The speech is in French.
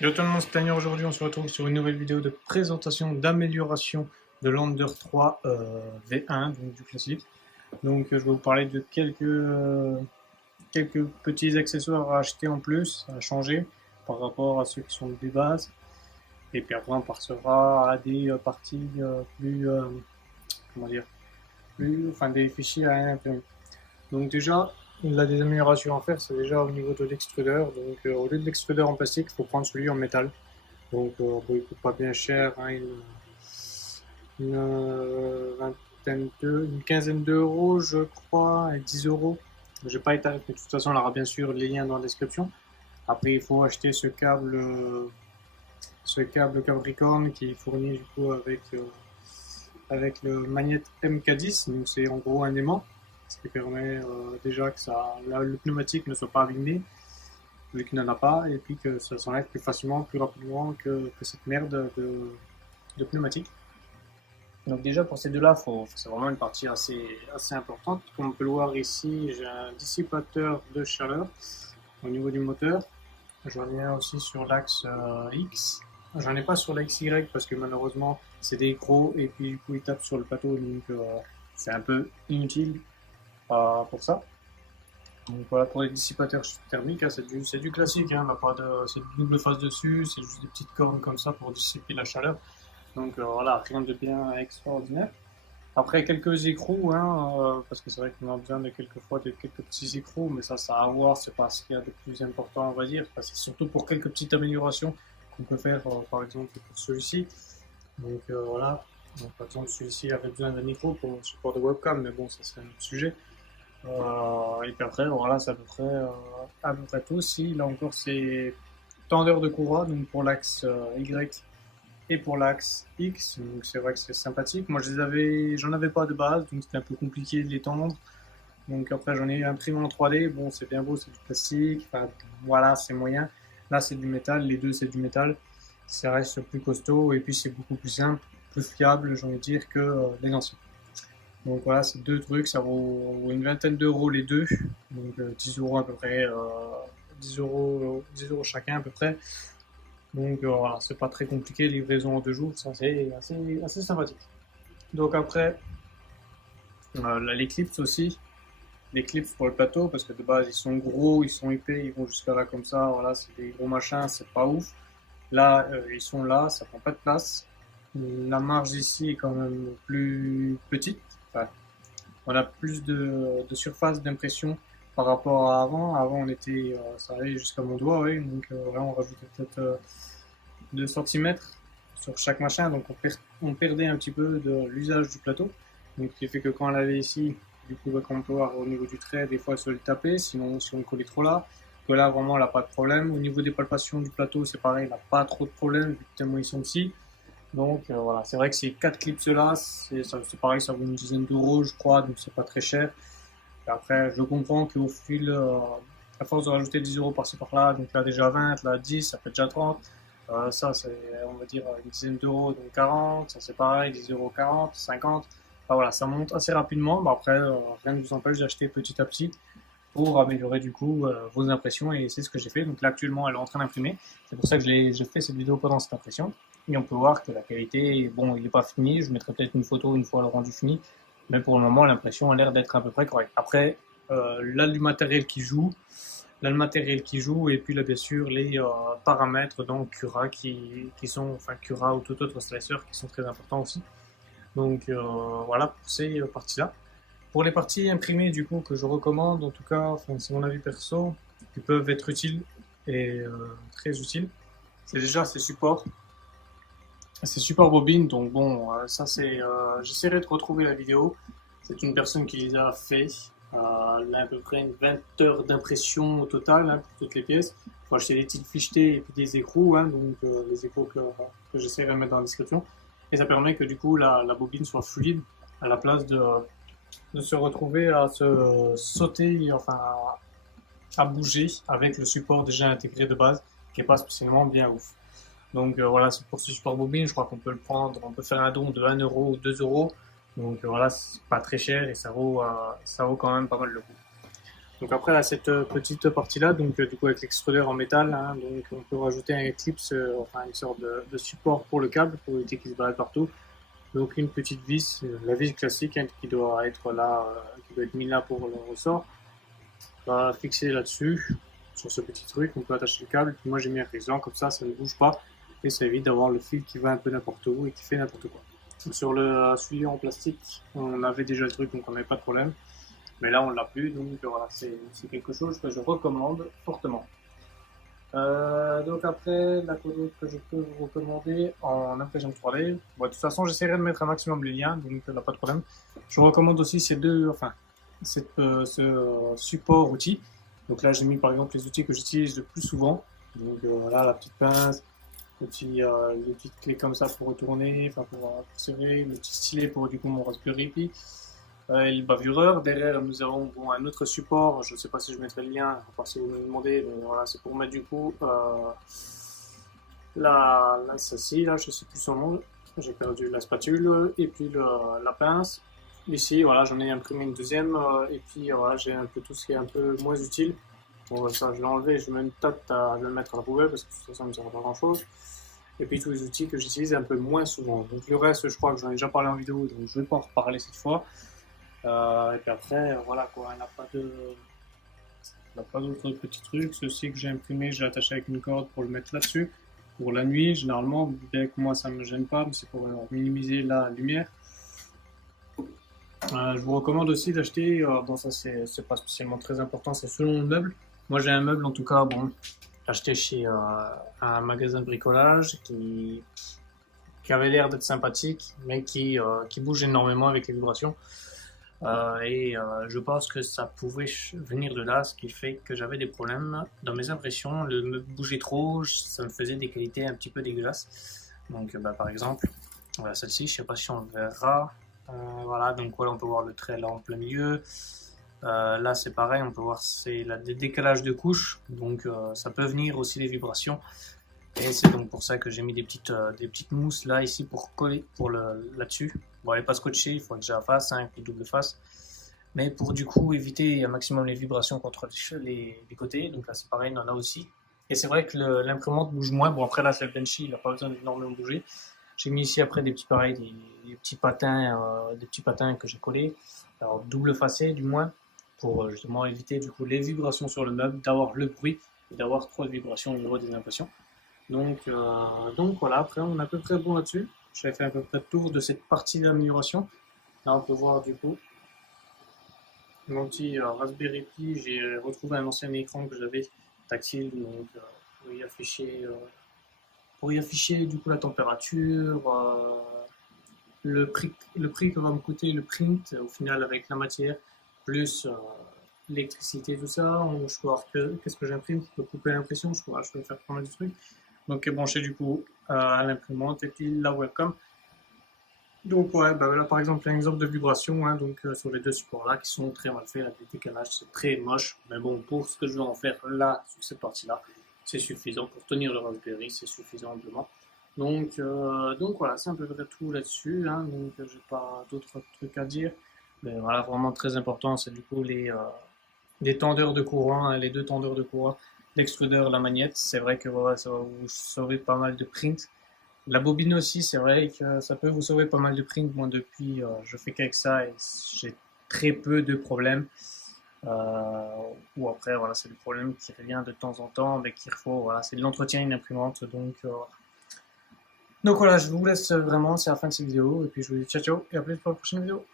Hello tout le monde, c'est Tania. Aujourd'hui on se retrouve sur une nouvelle vidéo de présentation d'amélioration de l'Under 3 V1, donc du classique. Donc je vais vous parler de quelques petits accessoires à acheter en plus, à changer par rapport à ceux qui sont des bases. Et puis après on passera à des parties plus, comment dire, enfin des fichiers à imprimer. Donc déjà, il a des améliorations à faire, c'est déjà au niveau de l'extrudeur. Donc au lieu de l'extrudeur en plastique, il faut prendre celui en métal. Donc bon, il coûte pas bien cher, hein, une quinzaine d'euros je crois, et 10 euros. J'ai pas les tarifs, mais de toute façon on aura bien sûr les liens dans la description. Après il faut acheter ce câble Capricorn qui est fourni du coup avec le Magnet MK10, donc c'est en gros un aimant, ce qui permet déjà que le pneumatique ne soit pas abîmé, vu qu'il n'en a pas, et puis que ça s'enlève plus facilement, plus rapidement que cette merde de pneumatique. Donc déjà pour ces deux-là, c'est vraiment une partie assez importante. Comme on peut le voir ici, j'ai un dissipateur de chaleur au niveau du moteur. J'en ai un aussi sur l'axe X. J'en ai pas sur l'axe Y parce que malheureusement c'est des gros et puis du coup ils tapent sur le plateau, donc c'est un peu inutile pour ça. Donc voilà pour les dissipateurs thermiques, hein, c'est du classique, hein, c'est une double face dessus, c'est juste des petites cornes comme ça pour dissiper la chaleur. Donc voilà, rien de bien extraordinaire. Après quelques écrous, hein, parce que c'est vrai qu'on a besoin de quelques petits écrous, mais ça à voir, c'est pas ce qu'il y a de plus important, on va dire. Enfin, c'est surtout pour quelques petites améliorations qu'on peut faire, par exemple pour celui-ci. Donc voilà, donc, par exemple celui-ci avait besoin d'un micro pour le support de webcam, mais bon, ça c'est un autre sujet. Et puis après, voilà, c'est à peu près tout. Si, là encore, c'est tendeur de courroie, donc pour l'axe Y et pour l'axe X, donc c'est vrai que c'est sympathique. Moi, j'en avais pas de base, donc c'était un peu compliqué de les tendre. Donc après, j'en ai imprimé en 3D. Bon, c'est bien beau, c'est du plastique. Enfin, voilà, c'est moyen. Là, c'est du métal. Les deux, c'est du métal. Ça reste plus costaud et puis c'est beaucoup plus simple, plus fiable, j'ai envie de dire, que les anciens. Donc voilà, ces deux trucs, ça vaut une vingtaine d'euros les deux. Donc 10 euros à peu près, 10 euros chacun à peu près. Donc voilà, c'est pas très compliqué, livraison en 2 jours, ça c'est assez sympathique. Donc après, les clips aussi, les clips pour le plateau, parce que de base ils sont gros, ils sont épais, ils vont jusqu'à là comme ça, voilà, c'est des gros machins, c'est pas ouf. Là, ils sont là, ça prend pas de place. La marge ici est quand même plus petite, enfin, on a plus de surface d'impression par rapport à avant. Avant, ça allait jusqu'à mon doigt, oui, donc là on rajoutait peut-être 2 centimètres sur chaque machin, donc on perdait un petit peu de l'usage du plateau. Donc, ce qui fait que quand on l'avait ici, du coup, comme on peut voir au niveau du trait, des fois, se le taper, sinon, si on collait trop là, que là, vraiment, elle n'a pas de problème. Au niveau des palpations du plateau, c'est pareil, il n'a pas trop de problème, tellement ils sont petits. Donc, voilà, c'est vrai que ces 4 clips là, c'est pareil, ça vaut une dizaine d'euros, je crois, donc c'est pas très cher. Et après, je comprends qu'au fil, à force de rajouter 10 euros par-ci par-là, donc là déjà 20, là 10, ça fait déjà 30. Ça, c'est, on va dire, une dizaine d'euros, donc 40. Ça, c'est pareil, 10 euros, 40, 50. Enfin, voilà, ça monte assez rapidement. Mais après, rien ne vous empêche d'acheter petit à petit pour améliorer du coup vos impressions. Et c'est ce que j'ai fait. Donc là, actuellement, elle est en train d'imprimer. C'est pour ça que j'ai fait cette vidéo pendant cette impression. Et on peut voir que la qualité, bon, il n'est pas fini. Je mettrai peut-être une photo une fois le rendu fini. Mais pour le moment, l'impression a l'air d'être à peu près correcte. Après, là, du matériel qui joue. Là, le matériel qui joue et puis là, bien sûr, les paramètres donc Cura qui sont, enfin Cura ou tout autre slicer qui sont très importants aussi. Donc voilà pour ces parties-là. Pour les parties imprimées du coup que je recommande, en tout cas, enfin, c'est mon avis perso, qui peuvent être utiles et très utiles. C'est déjà ces supports bobines. Donc bon, ça c'est, j'essaierai de retrouver la vidéo. C'est une personne qui les a fait. Là, à peu près une 20 heures d'impression au total, hein, pour toutes les pièces. Il faut acheter des titres fichetés et puis des écrous, hein, donc les écrous que j'essaierai de mettre dans la description. Et ça permet que du coup la bobine soit fluide à la place de se retrouver à se sauter, enfin à bouger avec le support déjà intégré de base qui n'est pas spécialement bien ouf. Donc voilà, pour ce support bobine, je crois qu'on peut le prendre, on peut faire un don de 1 euro ou 2 euros. Donc voilà, c'est pas très cher et ça vaut quand même pas mal le coup. Donc après, là, cette petite partie-là, donc du coup avec l'extrudeur en métal, hein, donc on peut rajouter un clips, enfin une sorte de support pour le câble, pour éviter qu'il se balade partout. Donc une petite vis, la vis classique, hein, qui doit être là, qui doit être mise là pour le ressort. On va fixer là-dessus, sur ce petit truc, on peut attacher le câble. Puis moi j'ai mis un fixant, comme ça ne bouge pas, et ça évite d'avoir le fil qui va un peu n'importe où et qui fait n'importe quoi. Sur le suivant en plastique, on avait déjà le truc, donc on n'avait pas de problème. Mais là, on l'a plus, donc voilà, c'est quelque chose que je recommande fortement. Donc après, la photo que je peux vous recommander en impression 3D, bon, de toute façon, j'essaierai de mettre un maximum les liens, donc il n'y a pas de problème. Je vous recommande aussi ce support outil. Donc là, j'ai mis par exemple les outils que j'utilise le plus souvent. Donc voilà, la petite pince, les petites clés comme ça pour retourner, enfin pour serrer, le petit stylet pour du coup mon Raspberry Pi. Et le bavureur. Derrière, nous avons bon, un autre support. Je ne sais pas si je mettrai le lien, à part si vous me demandez. Mais voilà, c'est pour mettre du coup ceci, là, je ne sais plus son nom. J'ai perdu la spatule et puis la pince. Ici, voilà, j'en ai imprimé une deuxième. Et puis voilà, j'ai un peu tout ce qui est un peu moins utile. Bon, ça, je l'ai enlevé. Je mets une tâte à le mettre à la poubelle parce que de toute façon, ça ne me sert pas à grand chose. Et puis tous les outils que j'utilise un peu moins souvent. Donc le reste, je crois que j'en ai déjà parlé en vidéo, donc je ne vais pas en reparler cette fois. Et puis après, voilà quoi, il n'a pas d'autres petits trucs. Ceci que j'ai imprimé, j'ai attaché avec une corde pour le mettre là-dessus. Pour la nuit, généralement, bien que moi ça ne me gêne pas, mais c'est pour minimiser la lumière. Je vous recommande aussi d'acheter, bon ça c'est pas spécialement très important, c'est selon le meuble. Moi j'ai un meuble en tout cas, bon, acheté chez un magasin de bricolage qui avait l'air d'être sympathique, mais qui bouge énormément avec les vibrations. Je pense que ça pouvait venir de là, ce qui fait que j'avais des problèmes dans mes impressions. Le me bougeait trop, ça me faisait des qualités un petit peu dégueulasses. Donc, par exemple, celle-ci, je ne sais pas si on le verra. Voilà, donc voilà, on peut voir le trait là en plein milieu. Là, c'est pareil, on peut voir c'est des décalages de couches, donc ça peut venir aussi des vibrations. Et c'est donc pour ça que j'ai mis des petites mousses là, ici, pour coller là-dessus. Bon, elle n'est pas scotchée, il faut que je la fasse, hein, une double face. Mais pour du coup éviter un maximum les vibrations contre les côtés, donc là c'est pareil, on en a aussi. Et c'est vrai que l'imprimante bouge moins. Bon, après là, c'est le Benchy, il n'a pas besoin d'énormément bouger. J'ai mis ici après des petits patins que j'ai collés, alors double facé du moins, pour justement éviter du coup les vibrations sur le meuble, d'avoir le bruit et d'avoir trop de vibrations au niveau des impressions. Donc voilà, après on est à peu près bon là-dessus. J'avais fait à peu près le tour de cette partie d'amélioration. Là on peut voir du coup mon petit Raspberry Pi. J'ai retrouvé un ancien écran que j'avais tactile, donc pour y afficher du coup la température, le prix que va me coûter le print au final avec la matière, plus l'électricité, tout ça. Je peux voir qu'est-ce que j'imprime, je peux couper l'impression, je peux faire pas mal de trucs. Donc branché du coup à l'imprimante et puis la webcam. Donc ouais, là par exemple un exemple de vibration, hein, donc sur les deux supports là qui sont très mal faits, avec des décalages, c'est très moche, mais bon, pour ce que je vais en faire là sur cette partie là, c'est suffisant pour tenir le Raspberry, c'est suffisant amplement. Donc voilà, c'est un peu près tout là-dessus, hein, donc j'ai pas d'autres trucs à dire. Mais voilà, vraiment très important, c'est du coup les tendeurs de courant, hein, les deux tendeurs de courant, l'extrudeur, la magnète. C'est vrai que voilà, ça va vous sauver pas mal de print. La bobine aussi, c'est vrai que ça peut vous sauver pas mal de print. Moi depuis, je fais qu'avec ça et j'ai très peu de problèmes. Ou après, voilà, c'est le problème qui revient de temps en temps, mais qu'il faut, voilà, c'est de l'entretien d'une imprimante. Donc voilà, je vous laisse vraiment, c'est la fin de cette vidéo. Et puis je vous dis ciao ciao et à plus pour la prochaine vidéo.